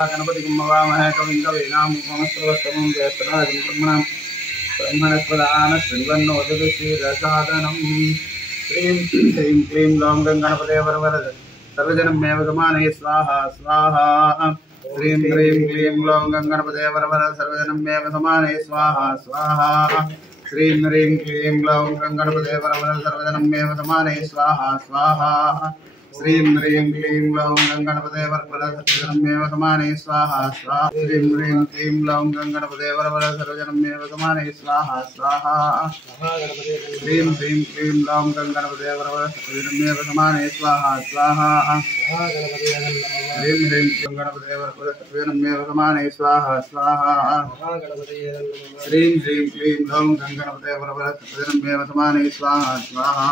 गणपति कुम्भवामहे कविं कवीनामुपमस्त्रवस्तमं ज्येष्ठराजं ब्रह्मणां ब्रह्मणस्पदान श्रीवन्नोदविश्रीरसादनं श्रीं ह्रीं क्लीं लौं गणपते वरवरद सर्वजनमेव गमानये स्वाहा स्वाहा श्रीं ह्रीं क्लीं लौं गणपते वरवरद सर्वजनमेव समानये स्वाहा स्वाहा श्रीं ह्रीं क्लीं लौं गणपते वरवरद सर्वजनमेव समानये स्वाहा स्वाहा श्रीं ह्रीं क्लीं लौं गणपते वरवरद सर्वजनमेव समानये स्वाहा स्वाहा श्रीं ह्रीं क्लीं लौं गणपते वरवरद सर्वजनमेव समानये स्वाहा स्वाहा श्रीं ह्रीं क्लीं लौं गणपते वरवरद सर्वजनमेव समानये स्वाहा स्वाहा श्रीं ह्रीं क्लीं गणपते वरवरद सर्वजनमेव समानये स्वाहा स्वाहा श्रीं ह्रीं क्लीं लौं गणपते वरवरद सर्वजनमेव समानये स्वाहा स्वाहा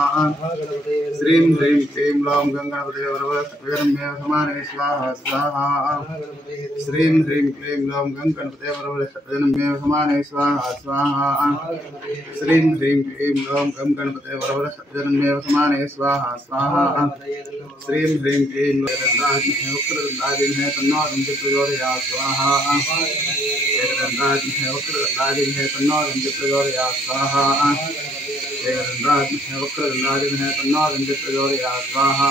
श्रीं ह्रीं क्लीं लौं गणपते वरवरद सर्वजनमेव समानये स्वाहा स्वाहा श्रीं ह्रीं क्लीं लौं गणपते वरवरद सर्वजनमेव समानये स्वाहा स्वाहा श्रीं ह्रीं क्लीं लौं गणपते वरवरद सर्वजनमेव समानये स्वाहा स्वाहा श्रीं ह्रीं क्लीं वक्रतुण्डादिमहे तन्नो दन्ति प्रचोदयात् स्वाहा एकदन्तादिमहे वक्रतुण्डादिमहे तन्नो दन्ति प्रचोदयात् स्वाहा एकदन्तादिमहे वक्रतुण्डादिमहे तन्नो दन्ति प्रचोदयात् स्वाहा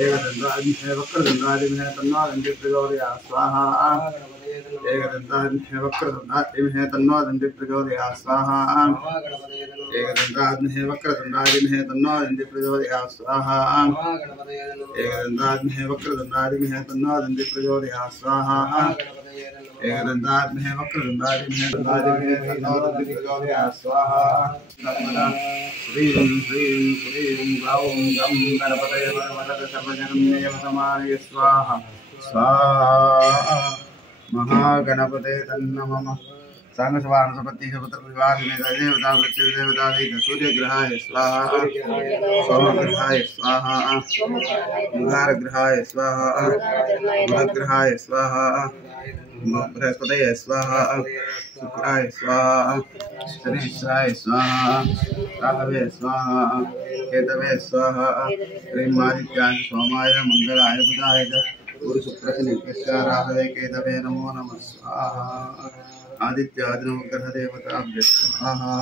एकदन्तादिमहे वक्रतुण्डादिमहे तन्नो दन्ति प्रचोदयात् स्वाहा एकदन्तादिमहे वक्रतुण्डादिमहे तन्नो दन्ति प्रचोदयात् स्वाहा एकदन्तादिमहे वक्रतुण्डादिमहे तन्नो दन्ति प्रचोदयात् स्वाहा एकदन्तादिमहे वक्रतुण्डादिमहे तन्नो दन्ति प्रचोदयात् स्वाहा एकदन्तादिमहे वक्रतुण्डादिमहे तन्नो दन्ति प्रचोदयात् स्वाहा श्रीं ह्रीं क्लीं ग्लौं गं गणपतये वरवरद सर्वजनमेव समानये स्वाहा स्वाहा महागणपते तन्नमः सांगसवानसपत्ति सपुत्र विवाह में देवता देवता सूर्यग्रहाय स्वाहा सोमग्रहाय स्वाहा अंगारग्रहाय स्वाहा बुधग्रहाय स्वाहा बृहस्पतये स्वाहा शुक्राय स्वाहा शनीश्वराय स्वाहा राहवे स्वाहा केतवे स्वाहा श्रीमादित्याय सोमाय मंगलाय बुधाय गुरुशुक्रशनिश्चर राहवे केतवे नमो नमः स्वाहा आदित्यादिनवग्रह देवताभ्यः स्वाहा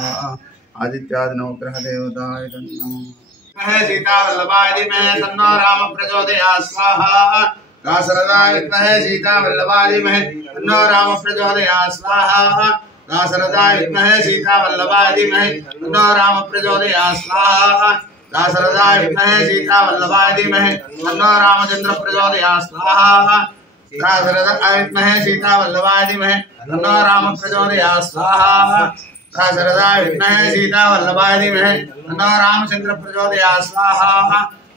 आदित्यादिनवग्रह देवताय नमः सीता वल्लभाय धीमहि तन्नो राम प्रचोदयात् स्वाहा दाशरथाय विद्महे सीता वल्लभाय धीमहि तन्नो राम प्रचोदयात् स्वाहा दाशरथाय विद्महे सीता वल्लभाय धीमहि तन्नो राम प्रचोदयात् स्वाहा दाशरथाय विद्महे सीता वल्लभाय धीमहि तन्नो रामचंद्र प्रचोदयात् स्वाहा दाशरथाय विद्महे सीता वल्लभाय धीमहि तन्नो राम प्रचोदयात् स्वाहा दाशरथाय विद्महे सीता वल्लभाय धीमहि तन्नो रामचंद्र प्रचोदयात् स्वाहा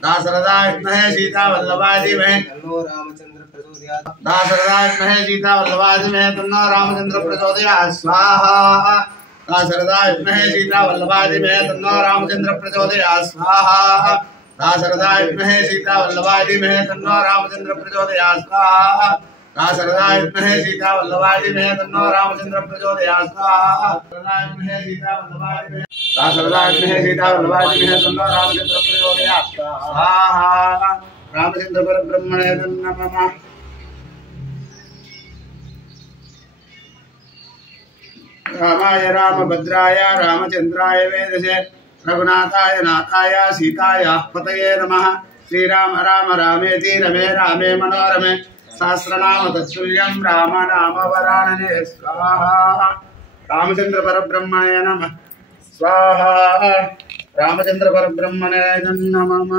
दाशरथाय विद्महे सीता वल्लभाय धीमहि तन्नो रामचंद्र प्रचोदयात् दाशरथाय विद्महे सीता वल्लभाय धीमहि तन्नो रामचंद्र प्रचोदयात् स्वाहा दाशरथाय विद्महे सीता वल्लभाय धीमहि तन्नो रामचंद्र प्रचोदयात् स्वाहा दाशरथाय विद्महे सीता वल्लभाय धीमहि तन्नो रामचंद्र प्रचोदयात् स्वाहा दाशरथाय विद्महे सीता वल्लभाय धीमहि तन्नो रामचंद्र प्रचोदयात् स्वाहा दाशरथाय विद्महे सीता वल्लभाय धीमहि तन्नो रामचंद्र प्रचोदयात् स्वाहा रामचंद्र परब्रह्मणे नमः रामाय रामभद्राय रामचंद्राय वेदसे रघुनाथाय नाथाय सीताय पतये नमः श्रीराम राम रामेति रमे रामे मनोरमे सहस्रनाम तत्तुल्यं राम नाम वरानने स्वाहा रामचंद्र परब्रह्मणे नमः स्वाहा रामचंद्र परब्रह्मणे नमः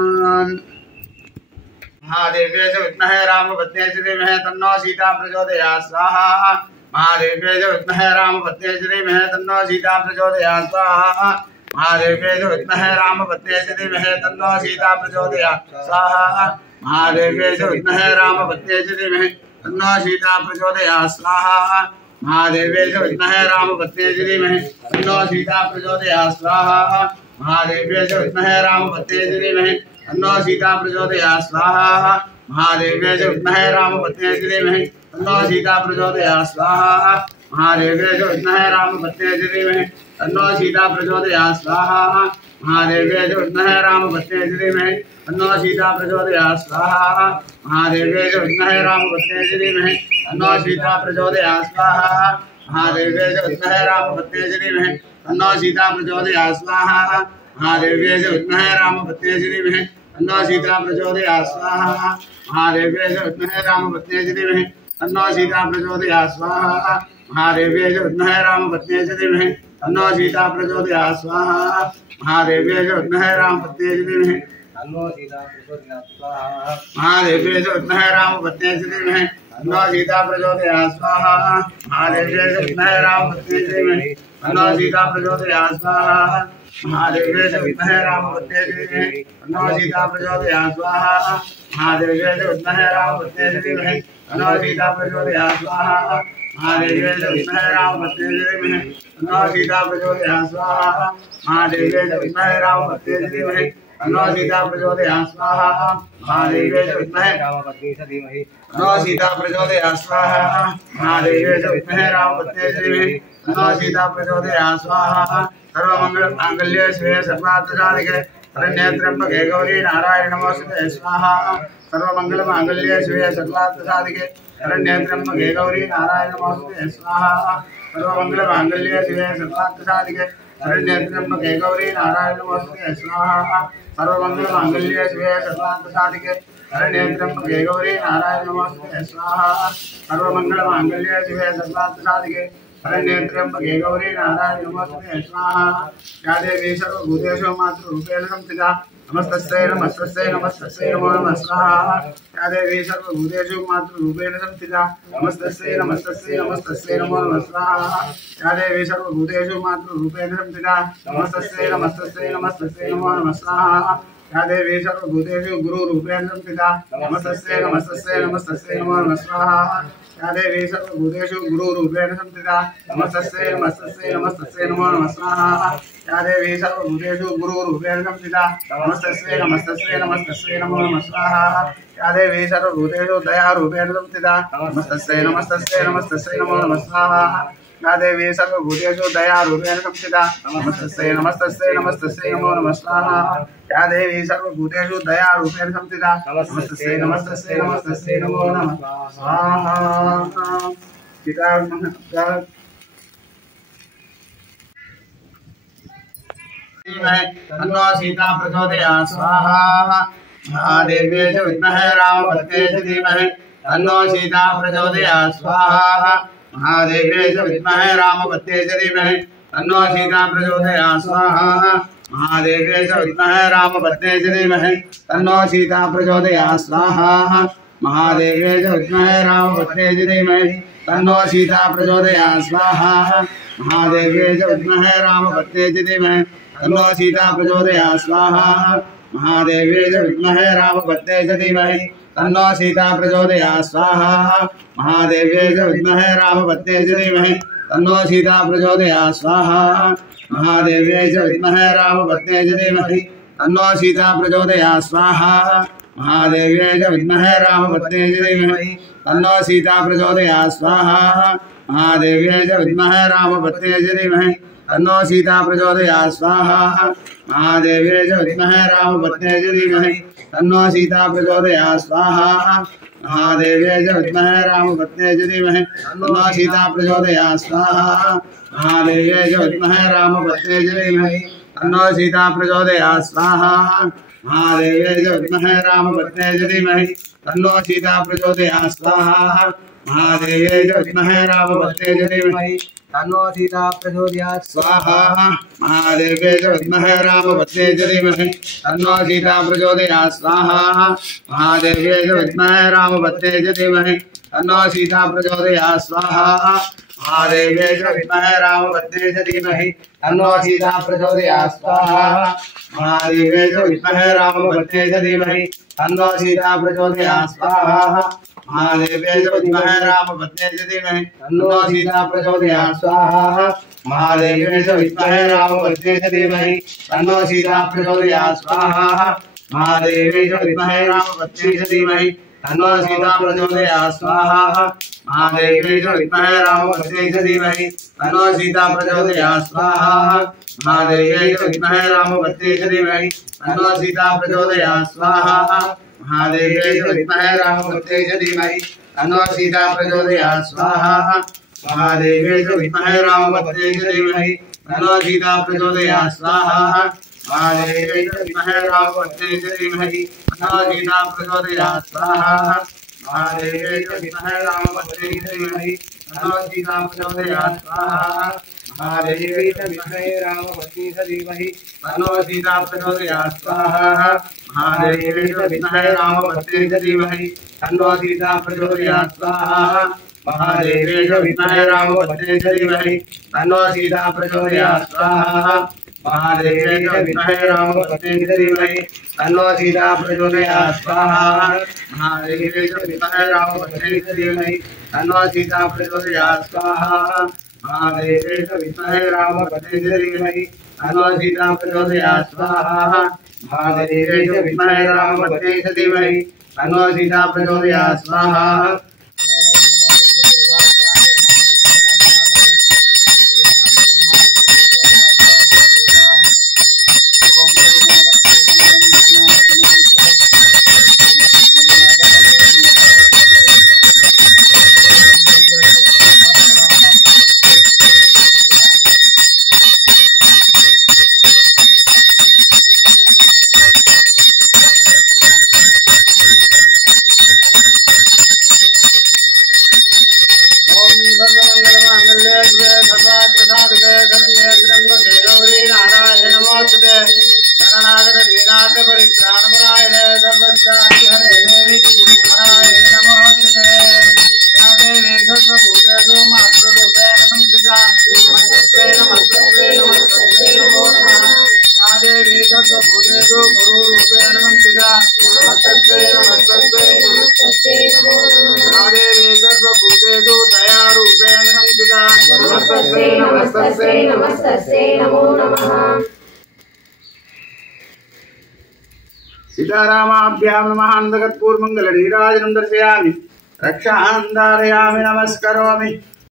महादेव्ये च विद्महे रामपत्न्यै च धीमहि तन्नो सीता प्रचोदयात् स्वाहा महादेव्ये च विद्महे रामपत्न्यै च धीमहि तन्नो सीता प्रचोदयात् स्वाहा महादेव्ये च विद्महे रामपत्न्यै च धीमहि तन्नो सीता प्रचोदयात् स्वाहा महादेव्ये च विद्महे रामपत्न्यै च धीमहि तन्नो सीता प्रचोदयात् स्वाहा महादेव्ये च विद्महे रामपत्न्यै च धीमहि तन्नो सीता प्रचोदयात् स्वाहा महादेव्ये च विद्महे रामपत्न्यै च धीमहि तन्नो सीता प्रचोदयात् स्वाहा महादेव्ये च विद्महे रामपत्न्यै च धीमहि तन्नो सीता प्रचोदयात् स्वाहा महादेव्यै च विद्महे रामपत्न्यै च धीमहि तन्नो सीता प्रचोदयात् स्वाहा महादेव्यै च विद्महे रामपत्न्यै च धीमहि तन्नो सीता प्रचोदयात् स्वाहा महादेव्यै च विद्महे रामपत्न्यै च धीमहि तन्नो सीता प्रचोदयात् स्वाहा महादेव्यै च विद्महे रामपत्न्यै च धीमहि तन्नो सीता प्रचोदयात् स्वाहा महादेव्यै च विद्महे रामपत्न्यै च धीमहि तन्नो सीता प्रचोदयात् स्वाहा महादेव्यै च विद्महे रामपत्न्यै च धीमहि तन्नो सीता प्रचोदयात् स्वाहा महादेव्यै च विद्महे रामपत्न्यै च धीमहि तन्नो सीता प्रचोदयात् स्वाहा महादेव्यै च विद्महे रामपत्न्यै च धीमहि तन्नो सीता प्रचोदयात् स्वाहा महादेव्यै च विद्महे रामपत्न्यै च धीमहि तन्नो सीता प्रचोदयात् स्वाहा महादेव्यै च विद्महे रामपत्न्यै च धीमहि तन्नो सीता प्रचोदयात् स्वाहा महादेव्यै च विद्महे रामपत्न्यै च धीमहि तन्नो सीता प्रचोदयात् स्वाहा महादेव्यै च विद्महे रामपत्न्यै च धीमहि तन्नो सीता प्रचोदयात् स्वाहा महादेव्यै च विद्महे रामपत्न्यै च धीमहि तन्नो सीता प्रचोदयात् स्वाहा महादेव्यै च विद्महे रामपत्न्यै च धीमहि तन्नो सीता प्रचोदयात् स्वाहा महादेव्यै च विद्महे रामपत्न्यै च धीमहि तन्नो सीता प्रचोदयात् स्वाहा महादेव्यै च विद्महे रामपत्न्यै च धीमहि तन्नो सीता प्रचोदयात् स्वाहा सर्वमंगल मांगल्ये शिवे सर्वार्थसाधिके शरण्ये त्र्यंबके गौरी नारायणी नमोस्तुते स्वाहा सर्वमंगल मांगल्ये शिवे सर्वार्थसाधिके शरण्ये त्र्यंबके गौरी नारायणी नमोस्तुते स्वाहा सर्वमंगल मांगल्ये शिवे सर्वार्थसाधिके शरण्ये त्र्यंबके गौरी नारायणी नमोस्तुते स्वाहा सर्वमंगल मांगल्ये शिवे सर्वार्थसाधिके शरण्ये त्र्यंबके गौरी नारायणी नमोस्तुते स्वाहा सर्वमंगल मांगल्ये शिवे सर्वार्थसाधिके शरण्ये त्र्यंबके गौरी नारायणी नमोस्तुते स्वाहा या देवी सर्वभूतेषु मातृरूपेण संस्थिता नमस्तस्यै नमस्तस्यै नमस्तस्यै नमो नमः स्वाहा या देवी सर्वभूतेषु मातृरूपेण संस्थिता नमस्तस्यै नमस्तस्यै नमस्तस्यै नमो नमः स्वाहा या देवी सर्वभूतेषु मातृरूपेण संस्थिता नमस्तस्यै नमस्तस्यै नमस्तस्यै नमो नमः स्वाहा या देवी सर्वभूतेषु गुरुरूपेण संस्थिता नमस्तस्यै नमस्तस्यै नमस्तस्यै नमो नमः स्वाहा या देवी सर्वभूतेषु गुरुरूपेण संस्थिता नमस्तस्यै नमस्तस्यै नमस्तस्यै नमो नमः स्वाहा या देवी सर्वभूतेषु गुरुरूपेण संस्थिता नमस्तस्यै नमस्तस्यै नमस्तस्यै नमो नमः स्वाहा या देवी सर्वभूतेषु दयारूपेण संस्थिता नमस्तस्यै नमस्तस्यै नमस्तस्यै नमो नमः स्वाहा या देवी सर्वभूतेषु दयारूपेण संस्थिता नमस्तस्यै नमस्तस्यै नमस्तस्यै नमो नमः स्वाहा या देवी सर्वभूतेषु दयारूपेण संस्थिता नमस्तस्यै नमस्तस्यै नमस्तस्यै नमो नमः स्वाहा तन्नो सीता प्रचोदयात् स्वाहा महादेव्यै च विद्महे रामपत्न्यै च धीमहि तन्नो सीता प्रचोदयात् स्वाहा महादेव्यै च विद्महे रामपत्न्यै च धीमहि तन्नो सीता प्रचोदयात् स्वाहा महादेव्यै च विद्महे रामपत्न्यै च धीमहि तन्नो सीता प्रचोदयात् स्वाहा महादेव्यै च विद्महे रामपत्न्यै च धीमहि तन्नो सीता प्रचोदयात् स्वाहा महादेव्यै च विद्महे रामपत्न्यै च धीमहि तन्नो सीता प्रचोदयात् स्वाहा महादेव्यै च विद्महे रामपत्न्यै च धीमहि तन्नो सीता प्रचोदयात् स्वाहा महादेव्यै च विद्महे रामपत्न्यै च धीमहि तन्नो सीता प्रचोदयात् स्वाहा महादेव्यै च विद्महे रामपत्न्यै च धीमहि तन्नो सीता प्रचोदयात् स्वाहा महादेव्यै च विद्महे रामपत्न्यै च धीमहि तन्नो सीता प्रचोदयात् स्वाहा महादेव्यै च विद्महे रामपत्न्यै च धीमहि तन्नो सीता प्रचोदयात् स्वाहा महादेव्यै च विद्महे रामपत्न्यै च धीमहि तन्नो सीता प्रचोदयात् स्वाहा महादेव्यै च विद्महे रामपत्न्यै च धीमहि तन्नो सीता प्रचोदयात् स्वाहा महादेव्यै च विद्महे रामपत्न्यै च धीमहि तन्नो सीता प्रचोदयात् स्वाहा महादेव्यै च विद्महे रामपत्न्यै च धीमहि तन्नो सीता प्रचोदयात् स्वाहा महादेव्यै च विद्महे रामपत्न्यै च धीमहि तन्नो सीता प्रचोदयात् स्वाहा महादेव्यै च विद्महे रामपत्न्यै च धीमहि तन्नो सीता प्रचोदयात् स्वाहा महादेव्यै च विद्महे रामपत्न्यै च धीमहि तन्नो सीता प्रचोदयात् स्वाहा महादेव्यै च विद्महे रामपत्न्यै च धीमहि तन्नो सीता प्रचोदयात् स्वाहा महादेव्यै च विद्महे रामपत्न्यै च धीमहि तन्नो सीता प्रचोदयात् स्वाहा महादेव्यै च विद्महे रामपत्न्यै च धीमहि तन्नो सीता प्रचोदयात् स्वाहा महादेव्यै च विद्महे रामपत्न्यै च धीमहि तन्नो सीता प्रचोदयात् स्वाहा महादेव्यै च विद्महे रामपत्न्यै च धीमहि तन्नो सीता प्रचोदयात् स्वाहा महादेवी च विद्महे रामभद्रै च धीमहि तन्नो सीता प्रचोदयात् स्वाहा महादेवी च विद्महे रामभद्रै च धीमहि तन्नो सीता प्रचोदयात् स्वाहा महादेवी च विद्महे रामभद्रै च धीमहि तन्नो सीता प्रचोदयात् स्वाहा महादेवी च विद्महे रामभद्रै च धीमहि तन्नो सीता प्रचोदयात् स्वाहा महादेवी च विद्महे रामभद्रै च धीमहि तन्नो सीता प्रचोदयात् स्वाहा महादेवी च विद्महे रामभद्रै च धीमहि तन्नो सीता प्रचोदयात् स्वाहा महादेवी च विद्महे रामभद्रै च धीमहि तन्नो सीता प्रचोदयात् स्वाहा महादेवी च विद्महे रामभद्रै च धीमहि तन्नो सीता प्रचोदयात् स्वाहा महादेवी च विद्महे रामभद्रै च धीमहि तन्नो सीता प्रचोदयात् स्वाहा महादेवी च विद्महे रामभद्रै च धीमहि तन्नो सीता प्रचोदयात् स्वाहा महादेवी च विद्महे रामभद्रै च धीमहि तन्नो सीता प्रचोदयात् स्वाहा महादेवी च विद्महे रामभद्रै च धीमहि तन्नो सीता प्रचोदयात् स्वाहा महादेवी च विद्महे रामभद्रै च धीमहि तन्नो सीता प्रचोदयात् स्वाहा सीतारामाभ्यां नमः अंधकर्पूरमंगलनीराजनं दर्शयामि रक्षां धारयामि नमस्करोमि